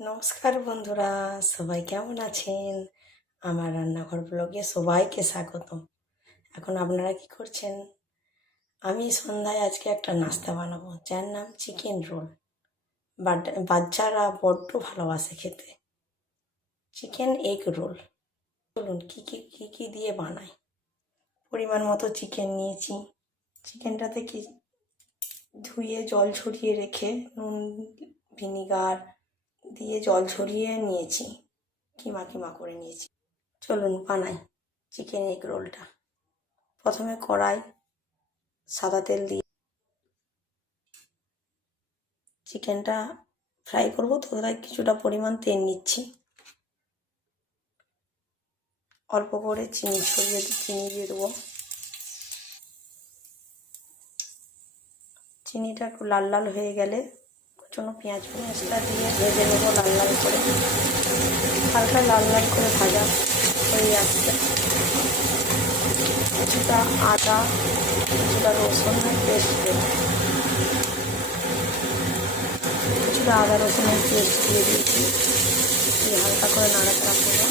নমস্কার বন্ধুরা, সবাই কেমন আছেন? আমার রান্নাঘর ব্লগে সবাইকে স্বাগতম। এখন আপনারা কি করছেন? আমি সন্ধ্যায় আজকে একটা নাস্তা বানাবো, যার নাম চিকেন রোল। বাচ্চারা বড্ড ভালোবাসে খেতে চিকেন এগ রোল। চলুন কি দিয়ে বানাই। পরিমাণ মতো চিকেন নিয়েছি। চিকেনটাতে ধুয়ে জল ছড়িয়ে রেখে নুন ভিনিগার দিয়ে জল ছড়িয়ে নিয়েছি, কিমা কিমা করে নিয়েছি। চলুন বানাই চিকেন এগ রোলটা। প্রথমে কড়াই সাদা তেল দিয়ে চিকেনটা ফ্রাই করবো, তো তাই কিছুটা পরিমাণ তেল নিচ্ছি। অল্প করে চিনি দিয়ে দেবো। চিনিটা একটু লাল লাল হয়ে গেলে জন্য পেঁয়াজটা দিয়ে ভেজে নেবো লাল লাল করে। হালকা লাল লাল করে ভাজা হয়ে আসছে। কিছুটা আদা, কিছুটা রসুনের পেস্ট দেবো। কিছুটা আদা রসুনের পেস্ট দিয়ে দিয়েছি, দিয়ে হালকা করে নাড়াচাড়া করবো।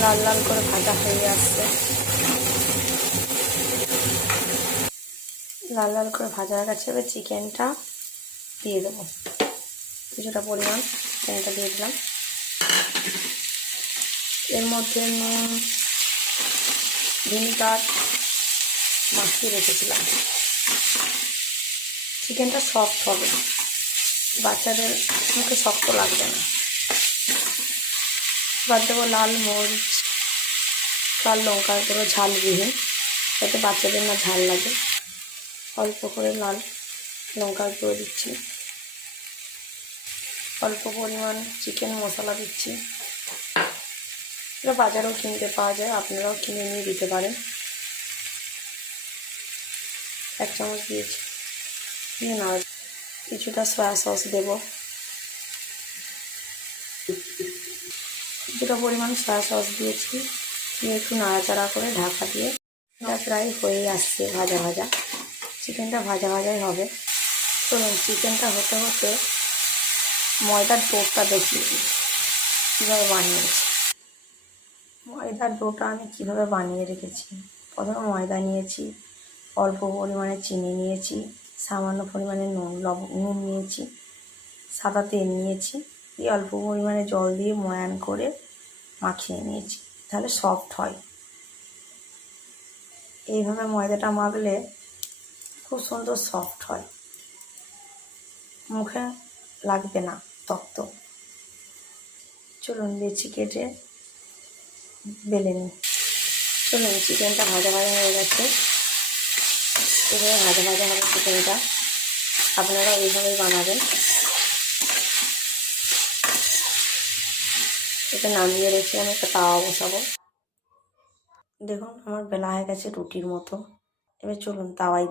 লাল লাল করে ভাজা হয়ে আসছে। লাল লাল করে ভাজা হয়ে গেছে। এবার চিকেনটা দিয়ে দেবো। কিছুটা পরিমাণ চিকেনটা দিয়ে দিলাম। এর মধ্যে নুন ভিনিগার মাখিয়ে রেখেছিলাম। চিকেনটা সফট হবে, বাচ্চাদের মুখে শক্ত লাগবে না। এবার দেবো লাল মরিচ, লাল লঙ্কার গুঁড়ো ঝালবিহীন, যাতে বাচ্চাদের না ঝাল লাগে। অল্প করে লাল লঙ্কার গুঁড়ো দিচ্ছি। অল্প পরিমাণ চিকেন মশলা দিচ্ছি। এটা বাজারেও কিনতে পাওয়া যায়, আপনারাও কিনে নিয়ে দিতে পারেন। 1 চামচ দিয়েছি। দিয়ে নাড়া। কিছুটা সয়া সস দেবো। কিছুটা পরিমাণ সয়া সস দিয়েছি। দিয়ে একটু নাড়াচাড়া করে ঢাকা দিয়ে, এটা প্রায় হয়ে আসছে ভাজা ভাজা। চিকেনটা ভাজা ভাজাই হবে। চলুন চিকেনটা হতে হতে ময়দার ডোটা দেখিয়ে দিই কীভাবে বানিয়েছি। ময়দার ডোটা আমি কীভাবে বানিয়ে রেখেছি। প্রথমে ময়দা নিয়েছি, অল্প পরিমাণে চিনি নিয়েছি, সামান্য পরিমাণে নুন নিয়েছি, সাদা তেল নিয়েছি, দিয়ে অল্প পরিমাণে জল দিয়ে ময়ান করে মাখিয়ে নিয়েছি, তাহলে সফট হয়। এইভাবে ময়দাটা মাখলে খুব সুন্দর সফট হয়, মুখে লাগবে না শক্ত। চলুন লেচি কেটে বেলে নিই। চলুন চিকেনটা ভাজা ভাজা হয়ে গেছে। এভাবে ভাজা ভাজা হবে চিকেনটা, আপনারা এইভাবেই বানাবেন। এটা নামিয়ে রেখে আমি একটা তাওয়া বসাবো। দেখুন আমার বেলা হয়ে গেছে রুটির মতো। এবার চলুন তাওয়ায়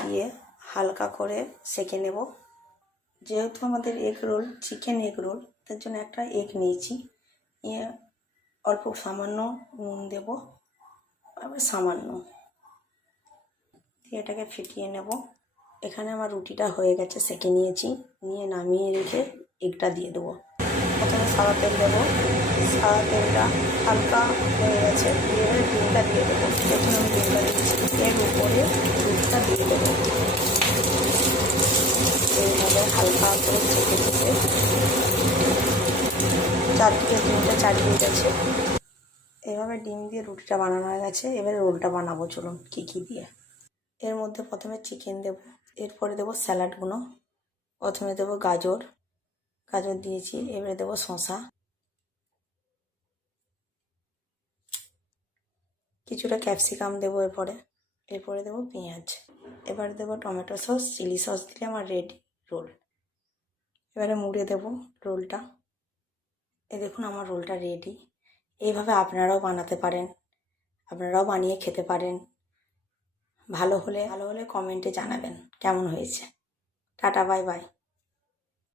দিয়ে হালকা করে সেঁকে নেব। যেহেতু আমাদের egg roll chicken egg roll, তার জন্য একটা এগ নিয়েছি। নিয়ে অল্প সামান্য নুন দেব, আবার সামান্য দিয়ে এটাকে ফেটিয়ে নেব। এখানে আমার রুটিটা হয়ে গেছে, সেঁকে নিয়েছি। নিয়ে নামিয়ে রেখে এগটা দিয়ে দেবো। প্রথমে সাদা তেল দেবো। সাদা তেলটা হালকা হয়ে গেছে, দিয়ে ডিমটা দিয়ে দেবো। দেখুন আমি ডিমটা দিচ্ছি। এর উপরে দুধটা দিয়ে দেবো। এইভাবে হালকা করে চেপে চারদিকে ডিমটা চালিয়ে গেছে। এইভাবে ডিম দিয়ে রুটিটা বানানো হয়ে গেছে। এবারে রোলটা বানাবো। চলুন কী দিয়ে। এর মধ্যে প্রথমে চিকেন দেব, এরপরে দেবো স্যালাডগুলো। প্রথমে দেবো গাজর দিয়েছি। এবারে দেবো শসা, কিছুটা ক্যাপসিকাম দেবো। এরপরে দেবো পেঁয়াজ। এবারে দেবো টমেটো সস, চিলি সস দিলে আমার রেডি রোল। এবারে মুড়ে দেবো রোলটা। দেখুন আমার রোলটা রেডি। এইভাবে আপনারাও বানাতে পারেন, আপনারাও বানিয়ে খেতে পারেন। ভালো হলে কমেন্টে জানাবেন কেমন হয়েছে। Tata, bye bye.